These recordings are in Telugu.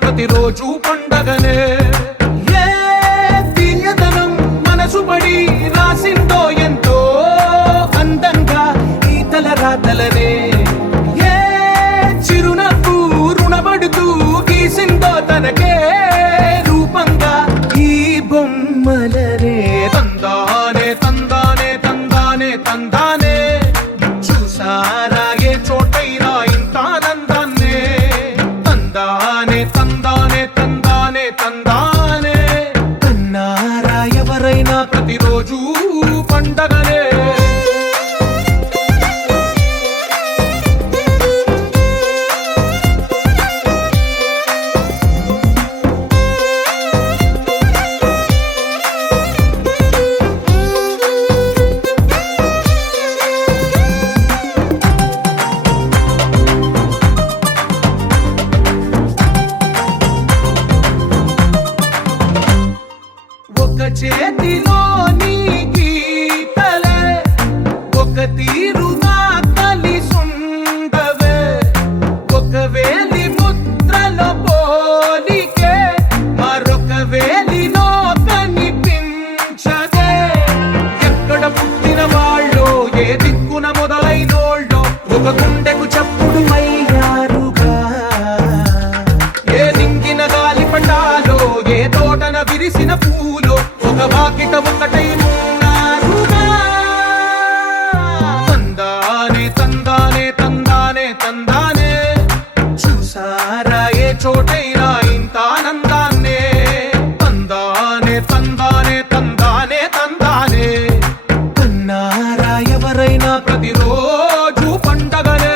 ప్రతిరోజు పండగనే. ఏ తీయదనం మనసు పడి రాసిందో ఎంతో అందంగా ఈ తలరాతలనే. ఏ చిరునవ్వు రుణపడుతూ గీసిందో తనకే రూపంగా ఈ బొమ్మలనే. తందానే తందానే తందానే తందానే చూసారా ఏ చోటైనా ఇంత ఆనందాన్నే. తందానే తందానే తందానే తందానే కన్నారా ఎవరైనా ప్రతిరోజు పండగనే. ఒక చేతిలో నీ గీతలే ఒక తీరుగా కలిసుండవే. ఒక వేలి ముద్రలో పోలికే మరొక వేలిలో కనిపించదే. ఎక్కడ పుట్టిన వాళ్ళో ఏ దిక్కున మొదలైనోళ్ళో ఒక గుండెకు చప్పుడు అయ్యారుగా. ఏ దింగిన గాలి పటాలో ఏ తోటన విరిసిన పూలో ఒక వాకిట ఒకటై ఉన్నారుగా. తందానే తందానే తందానే తందానే చూసారా ఏ చోటైనా ఇంత ఆనందాన్నే. తందానే తందానే తందానే తందానే కన్నారా ఎవరైనా ప్రతిరోజు పండగనే.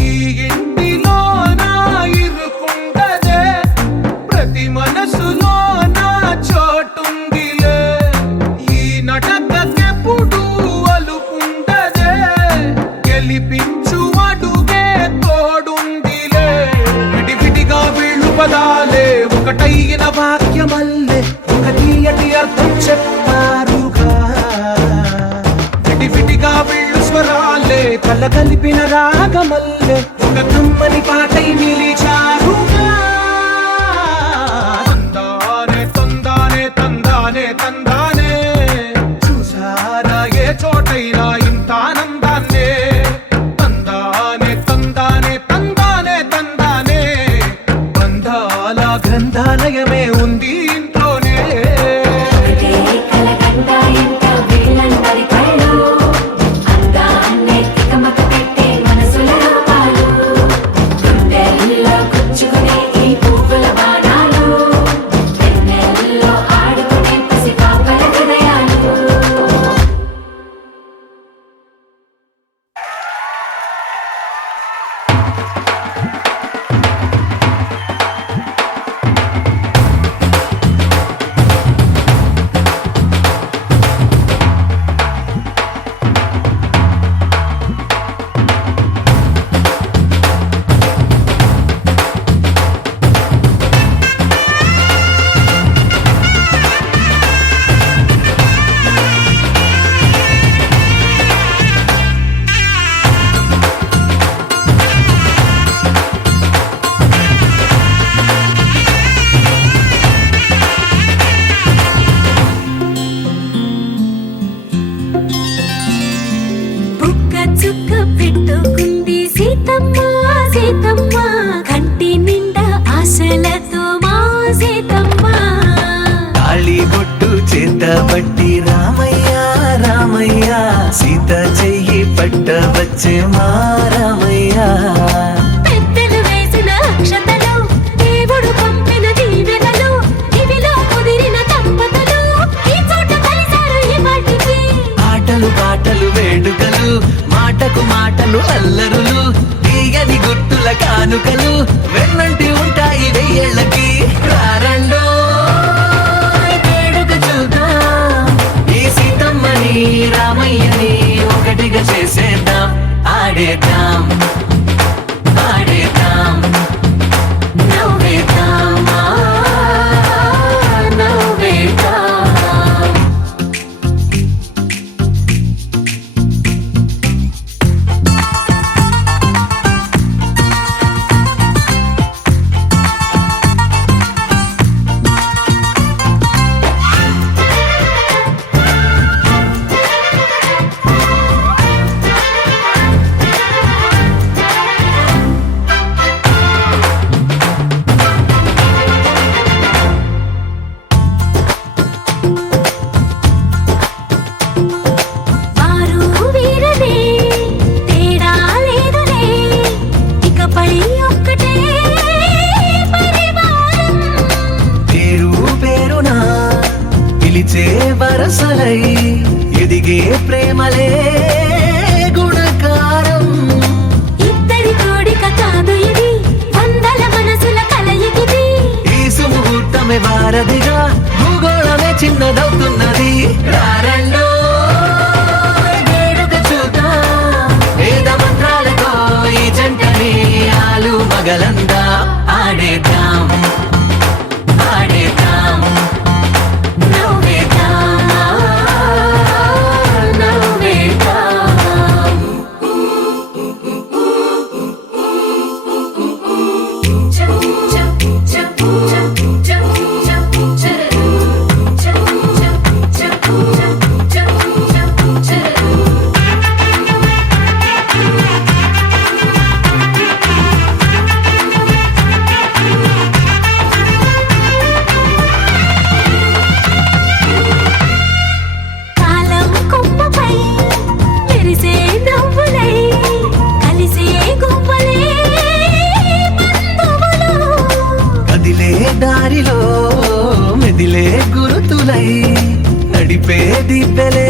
ఈ ఇంటిలో నా ఇరుకుండదే ప్రతి మనసులో నా చోటుందిలే. ఈ నటకెప్పుడు అలుపుండదే గెలిపించు అడుగే తోడుందిలే. విడివిడిగా వీళ్ళు పదాలే ఒకటైన వాక్యమల్లే ఒక తీయటి అర్థం చెప్పారుగా. విడివిడిగా వీళ్ళు స్వరాలే కల కలిపిన రాగమల్లే ఒక కమ్మని పాటై నిలిచారుగా. తందానే తందానే తందానే తందానే చూసారా ఏ చోటైనా ఇంత ఆనందాన్నే. తందానే తందానే తందానే తందానే బంధాల గ్రంథాలయమే ఉంది ఇంట్లోనే. పట్టి రామయ్య రామయ్య సీత చెయ్యి పట్ట వచ్చే మా రామయ్య. పెద్దలు వేసిన అక్షతలు దేవుడు పంపిన దీవెనలు ఇవిలో కుదిరిన దంపతులు ఈ చోట కలిసారు ఈ పాటికి. ఆటలు పాటలు వేడుకలు మాటకు మాటలు అల్లరులు తీయని గుర్తుల కానుకలు వెన్నంటి ఉంటాయి వెయ్యేళ్ళకి. రారండో వేడుక చూద్దాం ఆడేద్దాం ఆడేద్దాం నవ్వేద్దాం నవ్వేద్దాం వారు వీరనే తేడా లేదులే ఇకపై ఒక్కటే పరివారం పేరు పేరునా పిలిచే వరసలై ఎదిగే ప్రేమలే గుణకారం ఇద్దరి కోడిక కాదు ఇది వందల మనసుల కలయికిది ఈ సుముహూర్తమే వారధిగా భూగోళమే చిన్నదవుతున్నది రారండో వేడుక చూద్దాం వేద మంత్రాలతో ఈ జంటని ఆలు మగలందా ఆడేద్దాం ఆడేద్దాం నవ్వేద్దాం నవ్వేద్దాం కాలం కొమ్మపై మెరిసే నవ్వులై కలిసే గువ్వలే బంధువులు కదిలే దారిలో మెదిలే గురుతులై నడిపే దిబ్బెలే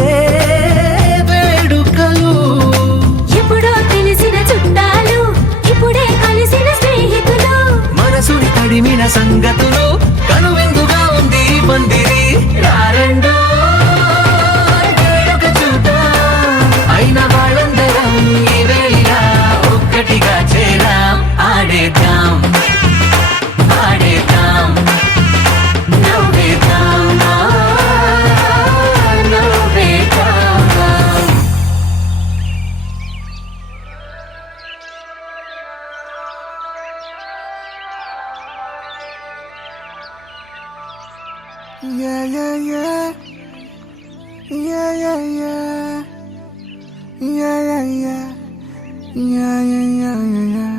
వేడుకలు ఎప్పుడో తెలిసిన చుట్టాలు ఇప్పుడే కలిసిన స్నేహితులు మనసుని తడిమిన సంగతులు కనువిందుగా ఉంది ఈ పందిరి రారండో వేడుక చూద్దాం అయిన వాళ్ళందరం ఈ వేళ ఒక్కటిగా చేరాం ఆడేద్దాం ఆడేద్దాం నవ్వేద్దాం నవ్వేద్దాం Yeah, yeah, yeah. Yeah, yeah, yeah. Yeah, yeah, yeah. Yeah, yeah, yeah, yeah, yeah.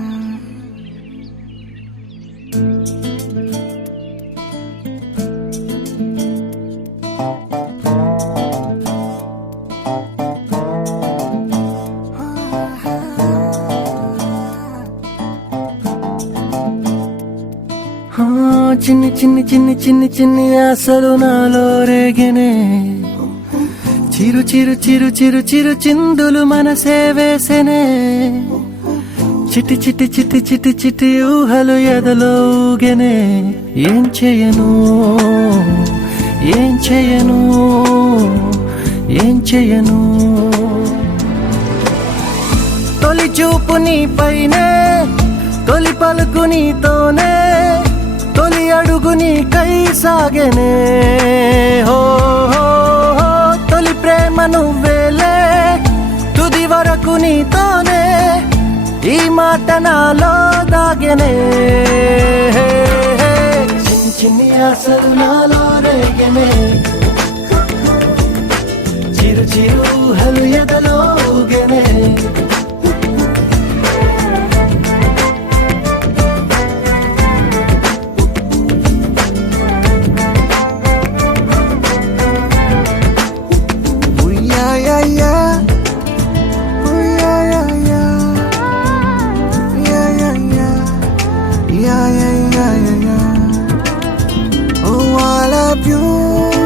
చిన్ని చిన్ని చిన్ని చిన్ని చిన్ని ఆశలు నాలో రేగనే చిరు చిరు చిరు చిరు చిరు చిందులు మనసే వేసెనే చిటి చిటి చిటి చిటి చిటి ఊహలు ఎదలో ఊగెనే ఏం చేయను ఏం చేయను ఏం చేయను తొలి చూపు నీ పైనే తొలి పలుకు నీతోనే తొలి అడుగు నీకై సాగెనే హో హో హో తొలి ప్రేమ నువ్వేలే తుది వరకు నీతోనే ఈ మాట నాలో దాగెనే చిన్ని చిన్ని ఆశలు నాలో రేగెనే చిరు చిరు ఊహలు ఎదలో ఊగెనే Yeah, yeah, yeah, yeah, yeah. Oh, I love you.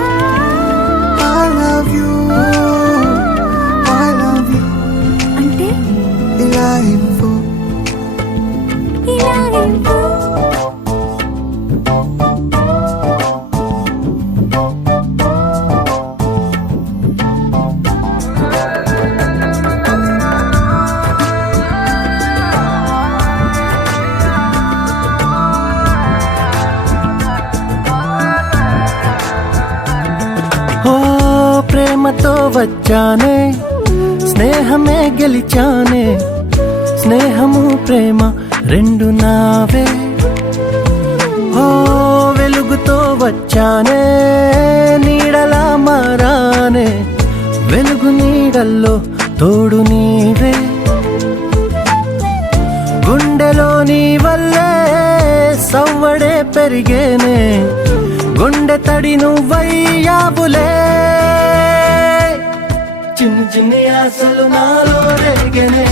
ప్రేమతో వచ్చానే స్నేహమే గెలిచానే స్నేహము ప్రేమ రెండు నావే ఓ వెలుగుతో వచ్చానే నీడలా మారానే వెలుగు నీడల్లో తోడు నీవే గుండెలో నీ వల్లే సవ్వడే పెరిగేనే గుండె తడి నువ్వయ్యావులే చిన్ని చిన్ని ఆశలు నాలో రేగనే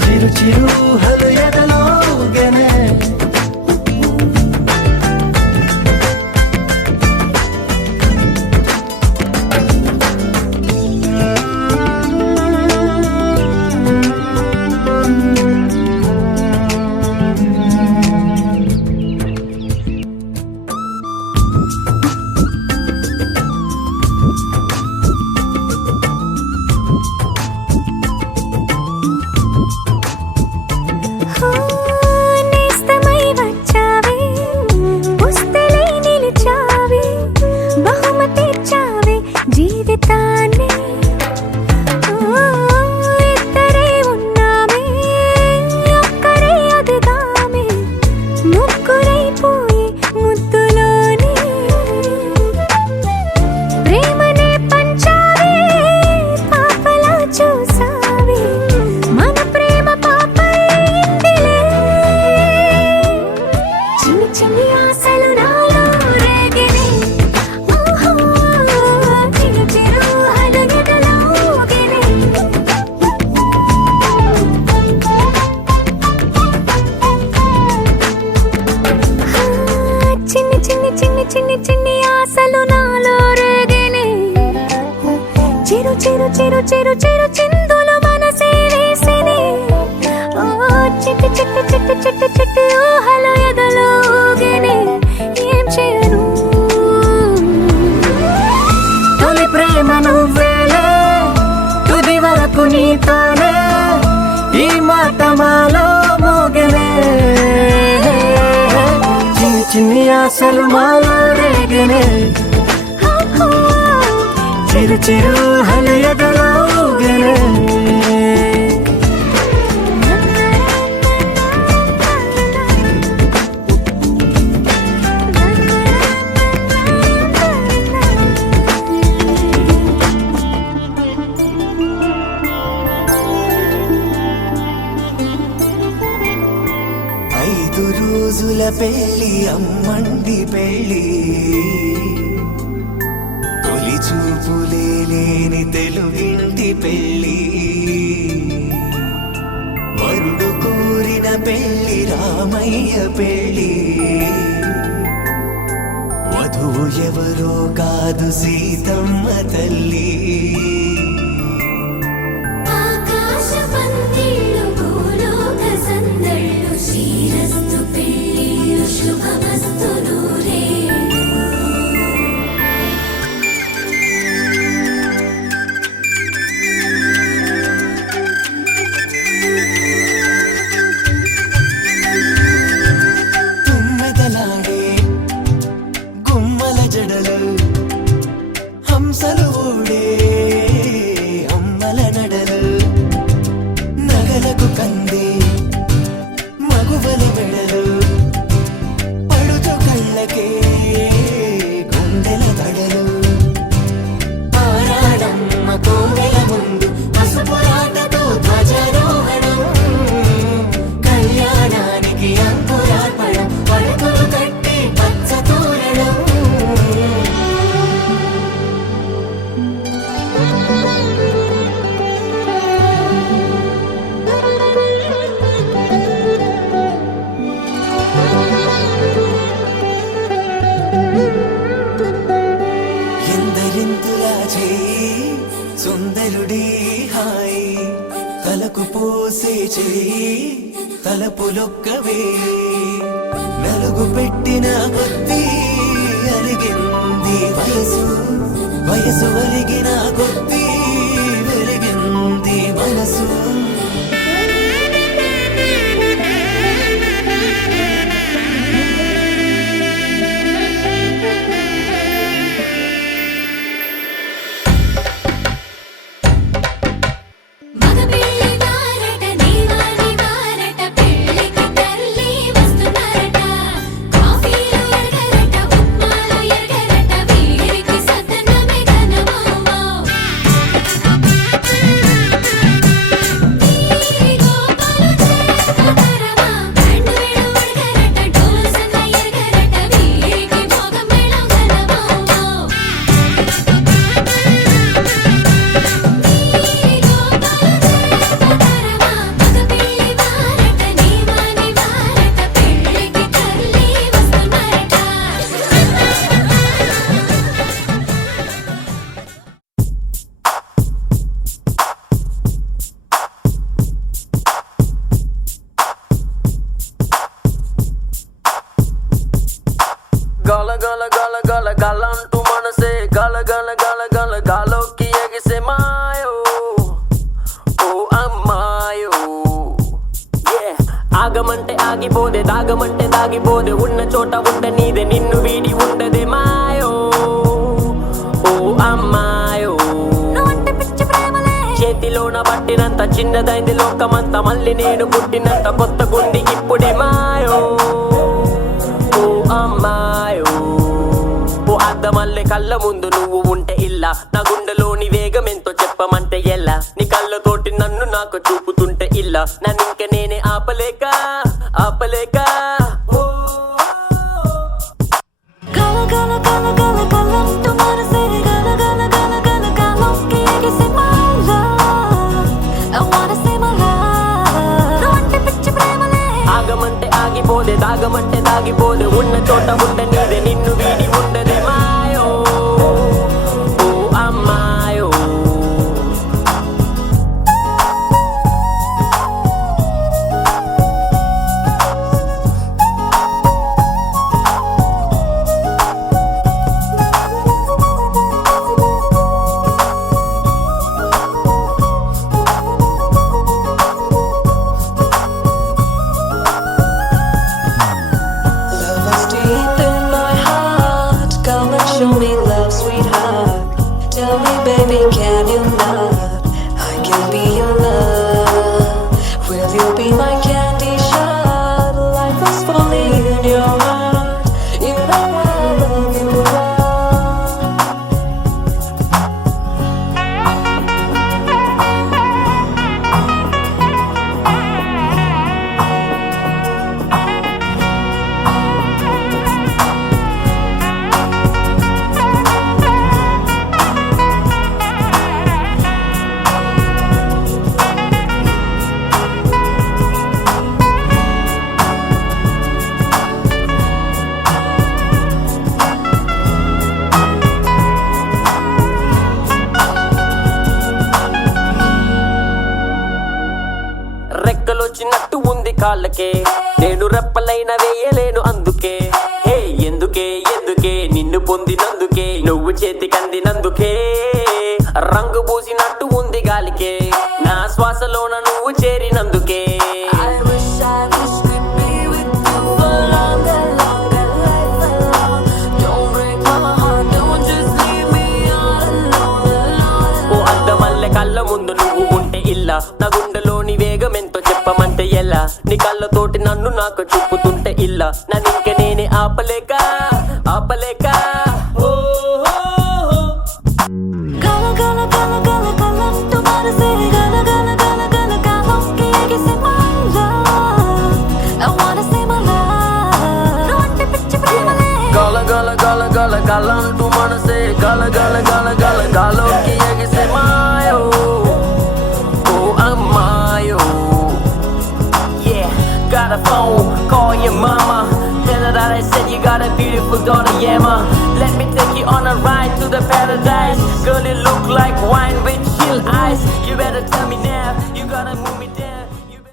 చిరు చిరు హలు ఎదలో ఊగెనే నేస్తమై వచ్చావే పుస్తలై నిలిచావే బహుమతి ఇచ్చావే జీవితాన్ని ఇద్దరే ఉన్నామే ఒక్కరే అదిగామే ముగ్గురైపోయి ముద్దులోనే ప్రేమనే పంచావే పాపలా చూసావే మన ప్రేమ పాపైందిలే చిన్ని చిన్ని ఆశలు నాలో రేగినే ఓహో చిరు చిరు హలు ఎదలో ఊగెనే చిన్ని చిన్ని చిన్ని చిన్ని చిన్ని ఆశలు నాలో రేగినే చిరు చిరు చిరు చిరు చిరు చిందులు మనసే వేసినే ఓ చిట్టి చిట్టి చిట్టి చిట్టి చిట్టి ఊహలు ఎదలో ఊగెనే ఏం చేయను తొలి ప్రేమ నువ్వేలే తుది వరకు నీతోనే ఈ మాట మాలో మోగనే చిన్ని చిన్ని ఆశలు మాలో రేగనే చిరు చిరు హలు ఎదలో ఊగెనే ఐదు రోజుల పెళ్లి అమ్మండి పెళ్లి తొలి చూపులే లేని తెలుగింటి పెళ్లి వరుడు కోరిన పెళ్లి రామయ్య పెళ్లి వధువు ఎవరో కాదు సీతమ్మ తల్లి ఆకాశ పందిళ్ళు భూలోక సందళ్ళు శ్రీరస్తు పెళ్ళిళ్ళు శుభమస్తు నూరేళ్ళు తుమ్మెదలాడే గుమ్మల జడలు హంసలు ఊడే అమ్మల నడలు నగలకు కంది మగువల మెడలు పడుచు కళ్ళకే గుండెల దడలు ఆరాడమ్మ కోవెల ముందు పసుపురాటతో ధ్వజారోహణం కళ్యాణానికి అంకురార్పణం పడకలు కట్టి పచ్చ తోరణం ఎందరింతులా చేయి సుందరుడి హాయి తలకు పోసే చేయి తలపులొక్కవే నలుగు పెట్టిన కొద్దీ అలిగింది వయసు వయసు ఒలిగిన కొద్దీ వెలిగింది మనసు గల గలంటూ మనసే గల గల గల గల గాలోకి ఎగిసే మాయో ఓ అమ్మాయో ఆగమంటే ఆగిపోదే దాగమంటే దాగిపోదే ఉన్న చోట ఉండ నీదే నిన్ను వీడి ఉండదే మాయో ఓ అమ్మాయో నువ్వంటే పిచ్చి ప్రేమలే చేతిలోన పట్టినంత చిన్నదైంది లోకమంతా మళ్ళీ నేను పుట్టినంత కొత్త గుండి ఇప్పుడే మాయో ఓ అమ్మాయో ఓ అద్దమల్లె కళ్ళ ముందు నువ్వు ఉంటే ఇల్లా నా గుండెలోని వేగం ఎంతో చెప్పమంటే ఎలా నీ కళ్ళతోటి నన్ను నాకు చూపుతుంటే ఇల్లా నన్నింక నేనే ఆపలేక ఆపలేక గల గల గల గల గలంటూ మనసే గల గల గల గల గాలోకి ఎగిసే my love I wanna say my love నువ్వంటే పిచ్చి ప్రేమలే ఆగమంటే ఆగిపోదే దాగమంటే దాగిపోదే ఉన్న చోట ఉండ నీదే నిన్ను వీడి ఉండదే మాయో ఓ అమ్మాయో Love is deep in my heart. Come and show me love, sweetheart. Tell me, baby, can you not? I can be your love. Will you be my candy shot? Life is falling in your heart. You know I love you. రెక్కలొచ్చినట్టు ఉంది కాళ్ళకే నేను రెప్పలైన వేయలేను అందుకే హే ఎందుకే ఎందుకే నిన్ను పొందినందుకే నువ్వు చేతికందినందుకే రంగు పూసినట్టు ఉంది గాలికే నా శ్వాసలోన నువ్వు చేరినందుకే I wish could be with you for longer, longer life alone. Don't break my heart, don't just leave me all alone, alone. ఓ అద్దమల్లె కళ్ళ ముందు నువ్వు ఉంటే ఇల్లా నా గుండెలోని వేగం ఎంతో చెప్పమంటే ఎలా నీ కళ్ళతోటి నన్ను నాకు చూపుతుంటే ఇల్లా నన్నింక నేనే ఆపలేక ఆపలేక ఓ గల గల గల గల గలంటూ మనసే గల గల గల గల గాలోకి ఎగిసే my love I wanna say my love నువ్వంటే పిచ్చి ప్రేమలే గల గల గల గల గలంటూ మనసే గల గల గల గల గాలోకి ఎగిసే మాయో ఓ అమ్మాయో got a phone, call your mama. Tell her that I said you got a beautiful daughter, yeah ma. Let me take you on a ride to the paradise. Girl, you look like wine.